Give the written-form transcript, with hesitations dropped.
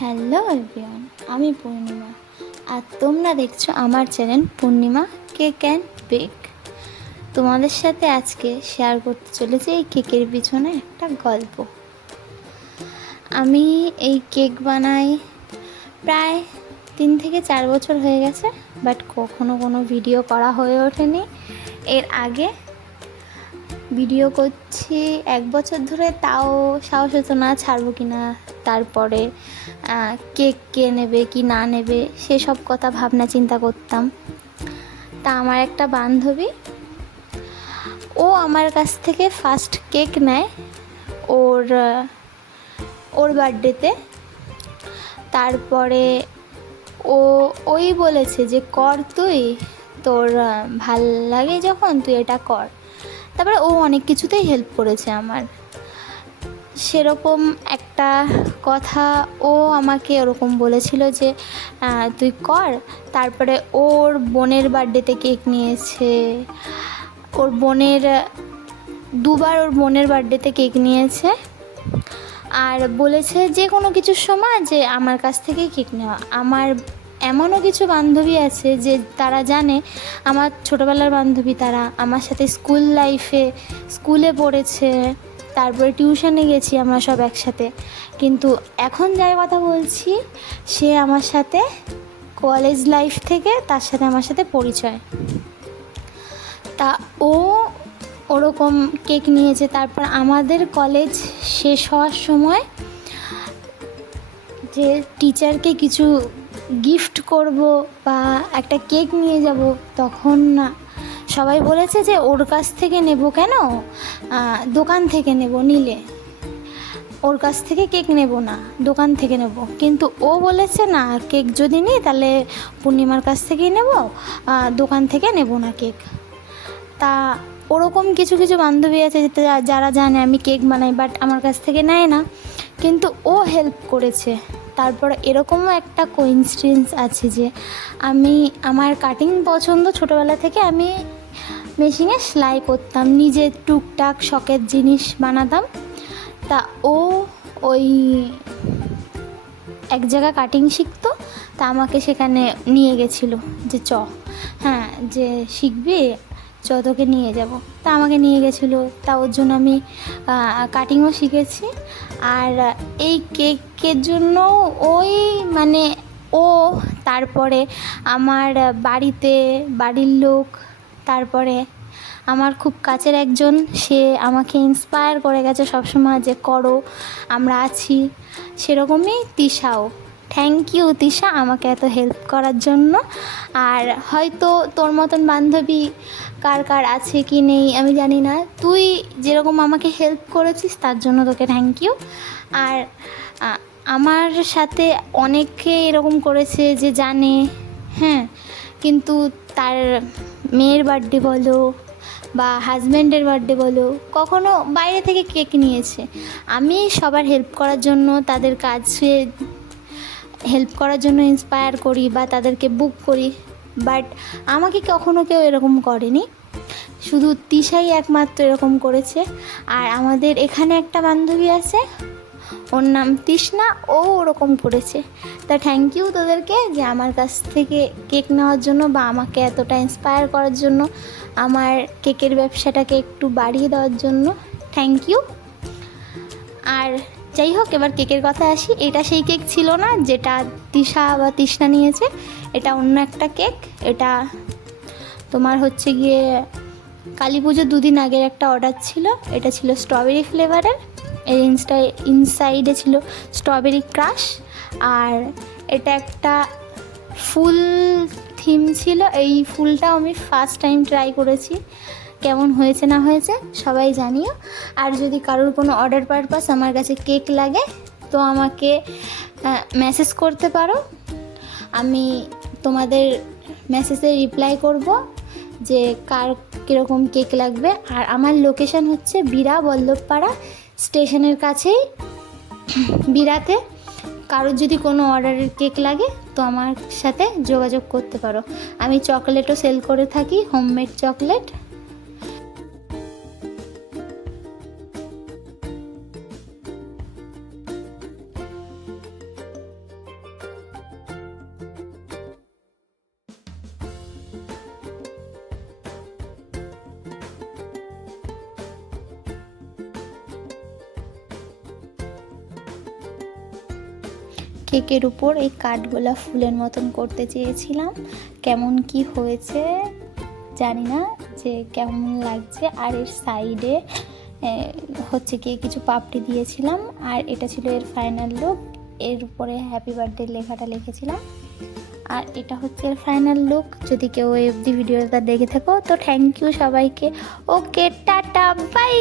Hello everyone, আমি পূর্ণিমা আর তোমরা দেখছো আমার channel Purnima cake and bake. তোমাদের সাথে আজকে শেয়ার করতে চলেছি এই কেকের পিছনে একটা গল্প। আমি এই কেক বানাই প্রায় 3 থেকে 4 বছর হয়ে গেছে, বাট কখনো কোনো ভিডিও করা হয়ে ওঠেনি। এর আগে ভিডিও করছি 1 বছর ধরে, তাও সাহস হতো না ছাড়বো কি না। তারপরে কেক কে নেবে কি না নেবে সেসব কথা ভাবনা চিন্তা করতাম। তা আমার একটা বান্ধবী, ও আমার কাছ থেকে ফার্স্ট কেক নেয় ওর ওর বার্থডেতে। তারপরে ওই বলেছে যে কর, তুই তোর ভাল লাগে যখন তুই এটা কর। তারপরে ও অনেক কিছুতেই হেল্প করেছে আমার। সেরকম একটা কথা ও আমাকে ওরকম বলেছিল যে তুই কর। তারপরে ওর বোনের বার্থডেতে কেক নিয়েছে, ওর বোনের দুবার ওর বোনের বার্থডেতে কেক নিয়েছে। আর বলেছে যে কোনো কিছুর সময় যে আমার কাছ থেকেই কেক নেওয়া। আমার এমনও কিছু বান্ধবী আছে যে তারা জানে, আমার ছোটোবেলার বান্ধবী, তারা আমার সাথে স্কুলে পড়েছে, তারপরে টিউশনে গেছি আমরা সব একসাথে। কিন্তু এখন যার কথা বলছি সে আমার সাথে কলেজ লাইফ থেকে, তার সাথে আমার সাথে পরিচয়। তা ওরকম কেক নিয়েছে। তারপর আমাদের কলেজ শেষ হওয়ার সময় যে টিচারকে কিছু গিফট করব বা একটা কেক নিয়ে যাব, তখন সবাই বলেছে যে ওর কাছ থেকে নেব কেন, দোকান থেকে নেব, নিলে ওর কাছ থেকে কেক নেব না, দোকান থেকে নেব। কিন্তু ও বলেছে না, কেক যদি নিই তাহলে পূর্ণিমার কাছ থেকেই নেব, দোকান থেকে নেব না কেক। তা ওরকম কিছু কিছু বান্ধবী আছে যারা জানে আমি কেক বানাই, বাট আমার কাছ থেকে নেয় না, কিন্তু ও হেল্প করেছে। তারপর এরকমও একটা কোইন্সিডেন্স আছে যে আমার কাটিং পছন্দ, ছোটোবেলা থেকে আমি মেশিনে সেলাই করতাম, নিজে টুকটাক শখের জিনিস বানাতাম। তা ওই এক জায়গা কাটিং শিখতো, তা আমাকে সেখানে নিয়ে গেছিলো যে যে শিখবি, তোকে নিয়ে যাব। তা আমাকে নিয়ে গেছিলো, তা ওর জন্য আমি কাটিংও শিখেছি। আর এই কেকের জন্য ও, তারপরে আমার বাড়ির লোক, তারপরে আমার খুব কাছের একজন, সে আমাকে ইন্সপায়ার করে গেছে সবসময় যে করো, আমরা আছি। সেরকমই তিশাও। থ্যাংক ইউ তিশা, আমাকে এত হেল্প করার জন্য। আর হয়তো তোর মতন বান্ধবী কার কার আছে কি নেই আমি জানি না, তুই যেরকম আমাকে হেল্প করেছিস তার জন্য তোকে থ্যাংক ইউ। আর আমার সাথে অনেকে এরকম করেছে যে জানে, কিন্তু তার মেয়ের বার্থডে বলো বা হাজব্যান্ডের বার্থডে বলো, কখনো বাইরে থেকে কেক নিয়েছে। আমি সবার হেল্প করার জন্য, তাদের কাছে হেল্প করার জন্য ইন্সপায়ার করি বা তাদেরকে বুক করি, বাট আমাকে কখনো কেউ এরকম করেনি, শুধু তিশাই একমাত্র এরকম করেছে। আর আমাদের এখানে একটা বান্ধবী আছে, ওর নাম তৃষ্ণা, ও ওরকম করেছে। তা থ্যাংক ইউ তোদেরকে যে আমার কাছ থেকে কেক নেওয়ার জন্য বা আমাকে এতটা ইন্সপায়ার করার জন্য, আমার কেকের ব্যবসাটাকে একটু বাড়িয়ে দেওয়ার জন্য থ্যাংক ইউ। আর যাই হোক, এবার কেকের কথা আসি। এটা সেই কেক ছিল না যেটা তিশা বা তৃষ্ণা নিয়েছে, এটা অন্য একটা কেক। এটা তোমার হচ্ছে গিয়ে কালী পুজোর 2 দিন আগের একটা অর্ডার ছিল। এটা ছিল স্ট্রবেরি ফ্লেভারের, এর ইনসাইডে ছিল স্ট্রবেরি ক্রাশ। আর এটা একটা ফুল থিম ছিল। এই ফুলটাও আমি ফার্স্ট টাইম ট্রাই করেছি, কেমন হয়েছে না হয়েছে সবাই জানিও। আর যদি কারোর কোনো অর্ডার পারপাস আমার কাছে কেক লাগে তো আমাকে মেসেজ করতে পারো, আমি তোমাদের মেসেজে রিপ্লাই করব যে কার কীরকম কেক লাগবে। আর আমার লোকেশান হচ্ছে বীরা বল্লভপাড়া স্টেশনের কাছেই, বীরাতে। কারোর যদি কোনো অর্ডারের কেক লাগে তো আমার সাথে যোগাযোগ করতে পারো। আমি চকলেটও সেল করে থাকি, হোমমেড চকলেট। কেকের উপর এই কাঠগোলাপ ফুলের মতন করতে চেয়েছিলাম। কেমন কি হয়েছে জানি না যে কেমন লাগছে। আর এর সাইডে হচ্ছে কি কিছু পাপড়ি দিয়েছিলাম, আর এটা ছিল এর ফাইনাল লুক। এর উপরে হ্যাপি বার্থডে লেখাটা লিখেছিলাম, আর এটা হচ্ছে এর ফাইনাল লুক। যদি কেউ অবধি ভিডিওটা দেখে থাকো তো থ্যাংক ইউ সবাইকে। ওকে, টাটা, বাই।